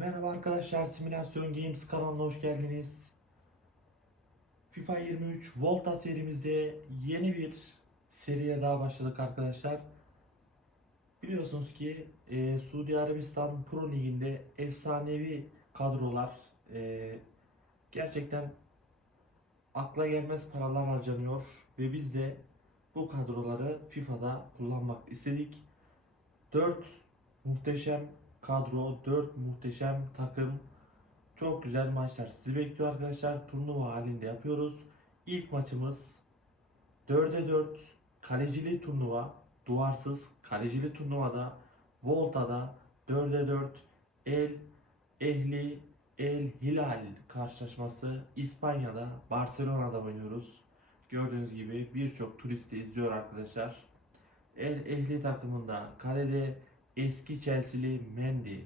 Merhaba arkadaşlar, Simülasyon Games kanalına hoş geldiniz. FIFA 23 Volta serimizde yeni bir seriye daha başladık arkadaşlar. Biliyorsunuz ki e, Suudi Arabistan Pro Ligi'nde efsanevi kadrolar e, gerçekten akla gelmez paralar harcanıyor ve biz de bu kadroları FIFA'da kullanmak istedik. 4 muhteşem kadro, 4 muhteşem takım. Çok güzel maçlar sizi bekliyor arkadaşlar. Turnuva halinde yapıyoruz. İlk maçımız 4'e 4 kalecili turnuva. Duvarsız kalecili turnuvada Volta'da 4'e 4 El Ehli El Hilal karşılaşması İspanya'da Barcelona'da oynuyoruz. Gördüğünüz gibi birçok turist de izliyor arkadaşlar. El Ehli takımında kalede eski Chelsea'li Mendy.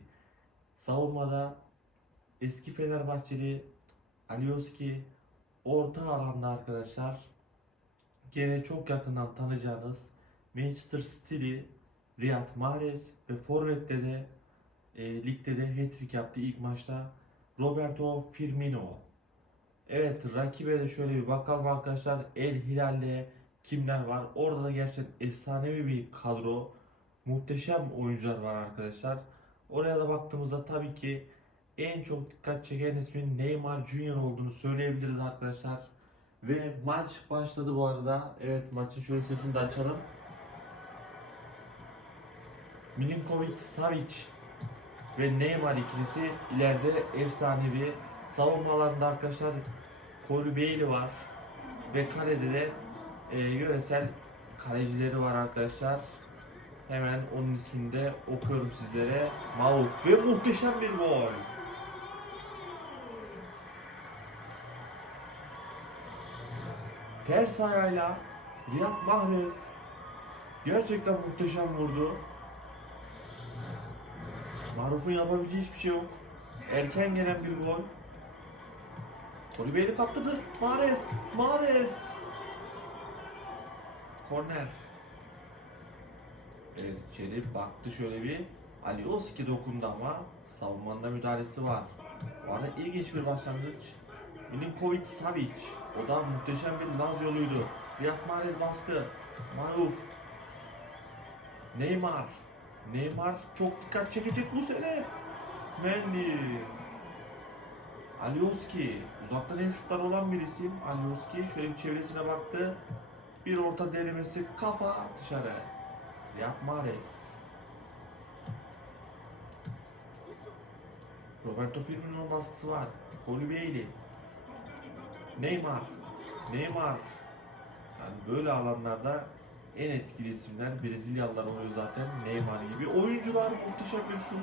Savunmada eski Fenerbahçeli Alioski. Orta alanda arkadaşlar gene çok yakından tanıyacağınız Manchester City'li Riyad Mahrez ve Forvet'te de e, ligde de hat-trick yaptı ilk maçta Roberto Firmino. Evet rakibe de şöyle bir bakalım arkadaşlar. El Hilal'de kimler var? Orada da gerçekten efsanevi bir kadro. Muhteşem oyuncular var arkadaşlar. Oraya da baktığımızda tabii ki en çok dikkat çeken ismin Neymar Junior olduğunu söyleyebiliriz arkadaşlar. Ve maç başladı bu arada. Evet maçın şöyle sesini de açalım. Milinkovic Savic ve Neymar ikilisi ileride efsanevi. Savunmalarında arkadaşlar Kolubeyli var. Ve kalede de e, yöresel kalecileri var arkadaşlar. Hemen onun ismini de okuyorum sizlere. Mauf ve muhteşem bir gol. Ters ayağıyla Riyad Mahrez gerçekten muhteşem vurdu. Maruf'un yapabileceği hiçbir şey yok. Erken gelen bir gol. Kolibeyli kaptırdı. Mahrez, Mahrez. Korner. Evet içeri baktı şöyle bir. Alioski dokundu ama savunmanda müdahalesi var. Bana ilginç bir başlangıç. Milinkovic Savic. O da muhteşem bir laz yoluydu. Riyad Mahrez baskı. Mayuf. Neymar. Neymar çok dikkat çekecek bu sene. Mendy. Alioski. Uzaktan en şutlar olan bir isim. Alioski şöyle bir çevresine baktı. Bir orta denemesi kafa dışarı. Riyad Mahrez. Roberto Firmino'nun baskısı var. Kolibeyli. Neymar. Neymar. Yani böyle alanlarda en etkili isimler Brezilyalılar oluyor zaten. Neymar gibi. Oyuncular muhteşem bir şut.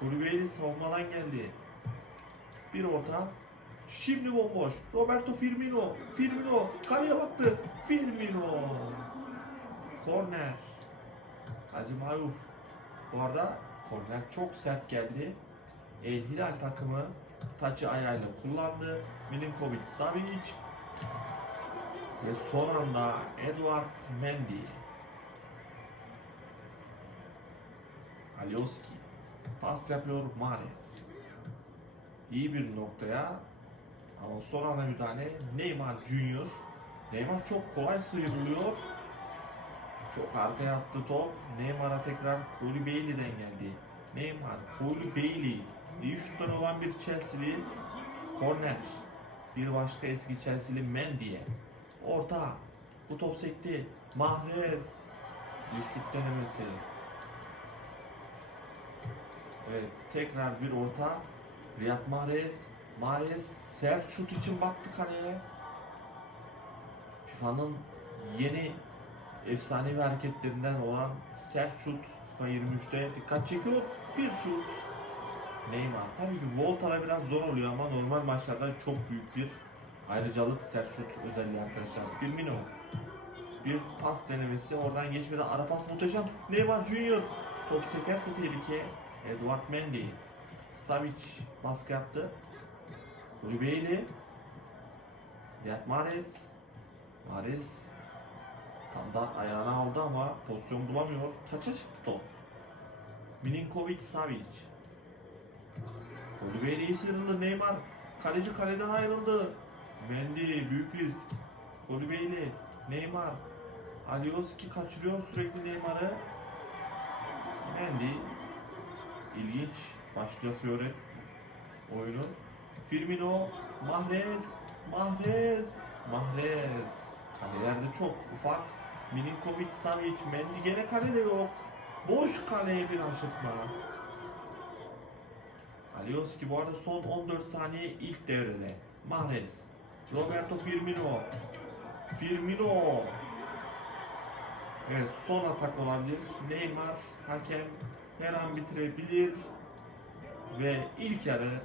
Kolibeyli savunmadan geldi. Bir orta. Şimdi bomboş. Roberto Firmino. Firmino. Kaleye baktı. Firmino. Korner. Hacı Mayuf. Bu arada korner çok sert geldi. El Hilal takımı taçı ayağıyla kullandı. Milinkovic Savic ve son anda Edward Mendy. Alioski pas yapıyor Mahrez. İyi bir noktaya ama son anda müdahale Neymar Junior. Neymar çok kolay sıyrılıyor. Çok arkaya attı top. Neymar'a tekrar Koulibaly'den geldi. Neymar, Koulibaly. İyi şutlar olan bir Chelsea'li. Korner. Bir başka eski Chelsea'li Mendy'e. Orta. Bu top sekti. Mahrez. Bir şut denemesi. Evet, tekrar bir orta. Riyad Mahrez. Mahrez sert şut için baktı kaleye. FIFA'nın yeni efsanevi hareketlerinden olan sert şut FIFA 23'te dikkat çekiyor. Bir şut. Neymar. Tabii ki Volta'da biraz zor oluyor ama normal maçlarda çok büyük bir ayrıcalık sert şut özelliği arkadaşlar. Firmino. Bir pas denemesi. Oradan geçmedi. Ara pas muhteşem. Neymar Junior. Top sekerse tehlike. Edward Mendy. Savic baskı yaptı. Kulübeyli. Riyad Mahrez. Mahrez Tam da ayağına aldı ama pozisyon bulamıyor. Taça çıktı top. Milinkovic Savic. İyi sıyrıldı Neymar. Kaleci kaleden ayrıldı. Mendy büyük risk. Kulübeyle Neymar. Alioski kaçırıyor sürekli Neymar'ı. Mendy. İlginç. Başlıyor Fiore oyunu. Firmino, Mahrez, Mahrez, Mahrez. Kalelerde çok ufak. Milinkovic, Savic, Mendy gene kalede yok. Boş kaleye bir aşırtma. Alioski bu arada son 14 saniye ilk devrede. Mahrez, Roberto Firmino, Firmino. Evet son atak olabilir. Neymar hakem her an bitirebilir. Ve ilk yarı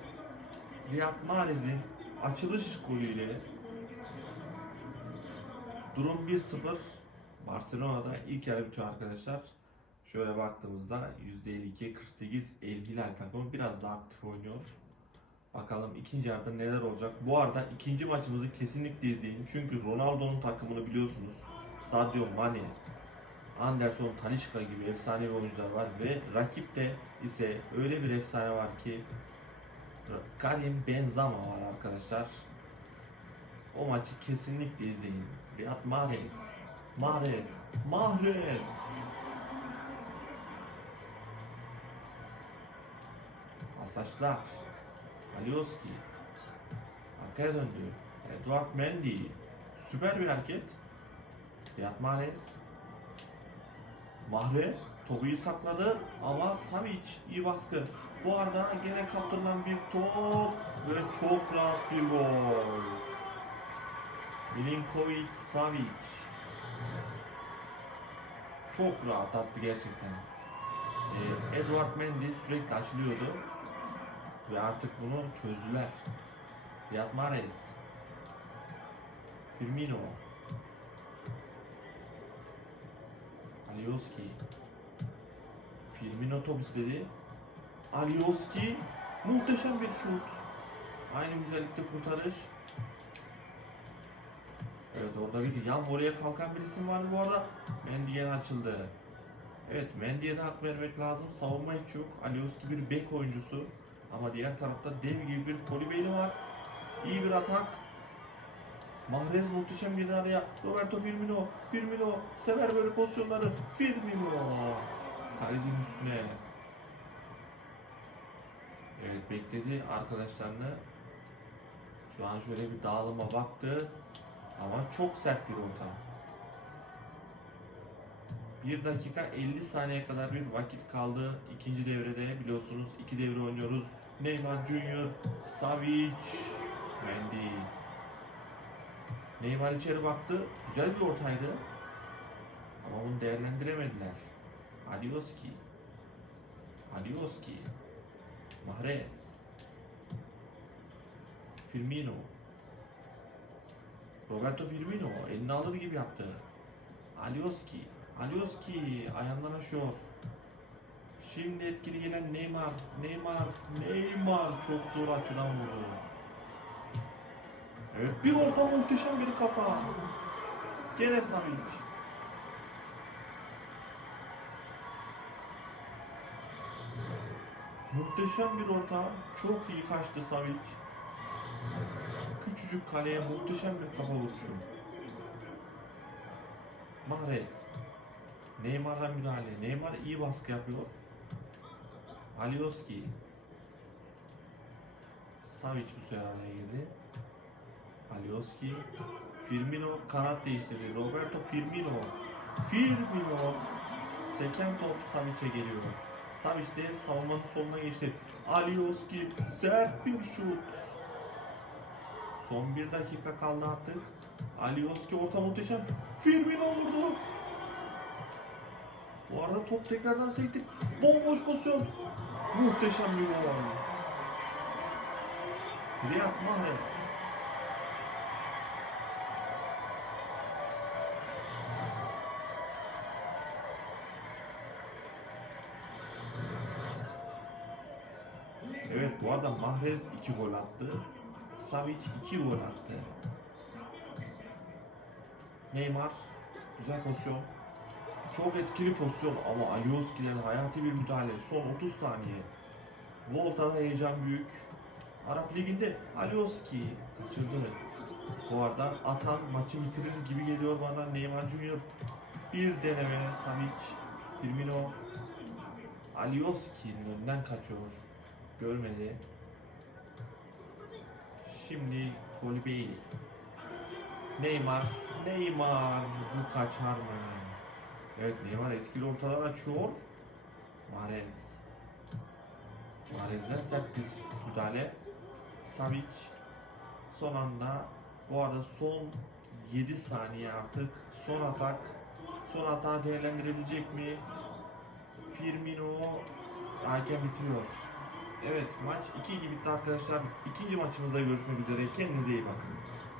Riyad Mahrez'in açılış golüyle durum 1-0 Barcelona'da ilk yarı bitiyor arkadaşlar. Şöyle baktığımızda %52 48 El Hilal takımı biraz daha aktif oynuyor. Bakalım ikinci yarıda neler olacak. Bu arada ikinci maçımızı kesinlikle izleyin. Çünkü Ronaldo'nun takımını biliyorsunuz. Sadio Mane, Anderson, Talisca gibi efsanevi oyuncular var ve rakipte ise öyle bir efsane var ki Karim Benzema var arkadaşlar. O maçı kesinlikle izleyin. Riyad Mahrez, Mahrez, Mahrez. Asaçlar, Alioski, arkaya döndü. Edward Mendy, süper bir hareket. Riyad Mahrez, Mahrez topu sakladı ama Savic iyi baskı. Bu arada gene kaptırılan bir top ve çok rahat bir gol. Milinkovic Savic. Çok rahat attı gerçekten. Ee, Edward Mendy sürekli açılıyordu. Ve artık bunu çözdüler. Riyad Mahrez. Firmino. Alioski. Firmino top istedi. Alioski muhteşem bir şut. Aynı güzellikte kurtarış. Evet orada bir yan voleye kalkan bir isim vardı bu arada. Mendy yine açıldı. Evet Mendy'ye de hak vermek lazım. Savunma hiç yok. Alioski bir bek oyuncusu. Ama diğer tarafta dev gibi bir Kolibeyli var. İyi bir atak. Mahrez muhteşem bir araya. Roberto Firmino. Firmino sever böyle pozisyonları. Firmino. Kalecinin üstüne. Evet bekledi arkadaşlarını. Şu an şöyle bir dağılıma baktı. Ama çok sert bir orta. 1 dakika 50 saniye kadar bir vakit kaldı ikinci devrede biliyorsunuz iki devre oynuyoruz. Neymar Junior, Savic, Mendy. Neymar içeri baktı. Güzel bir ortaydı. Ama bunu değerlendiremediler. Alioski. Alioski. Mahrez. Firmino. Roberto Firmino elini alır gibi yaptı. Alioski. Alioski ayağından aşıyor. Şimdi etkili gelen Neymar. Neymar. Neymar çok zor açıdan vurdu. Evet bir orta muhteşem bir kafa. Gene Savic. Muhteşem bir orta. Çok iyi kaçtı Savic. Küçücük kaleye muhteşem bir kafa vuruşu. Mahrez. Neymar'dan müdahale. Neymar iyi baskı yapıyor. Alioski. Savic bu sefer araya girdi. Alioski. Firmino kanat değiştirdi. Roberto Firmino. Firmino. Seken top Savic'e geliyor. Savic de savunmanın soluna geçti. Alioski sert bir şut. Son bir dakika kaldı artık. Alioski orta muhteşem. Firmino vurdu. Bu arada top tekrardan sekti. Bomboş pozisyon. Muhteşem bir gol. Riyad Mahrez. Evet bu arada Mahrez 2 gol attı. Savic 2 gol attı. Neymar güzel pozisyon. Çok etkili pozisyon ama Alioski'den hayati bir müdahale. Son 30 saniye. Volta'da heyecan büyük. Arap Ligi'nde Alioski kaçırdı. Bu arada atan maçı bitirir gibi geliyor bana Neymar Junior. Bir deneme Savic, Firmino, Alioski'nin önünden kaçıyor. Görmedi. Şimdi Kolibey. Neymar, Neymar bu kaçar mı? Evet Neymar etkili ortalar açıyor. Mahrez. Mahrez'den sert bir müdahale. Savic son anda bu arada son 7 saniye artık son atak son atağı değerlendirebilecek mi? Firmino hakem bitiriyor. Evet maç 2-2 bitti arkadaşlar. İkinci maçımızda görüşmek üzere. Kendinize iyi bakın.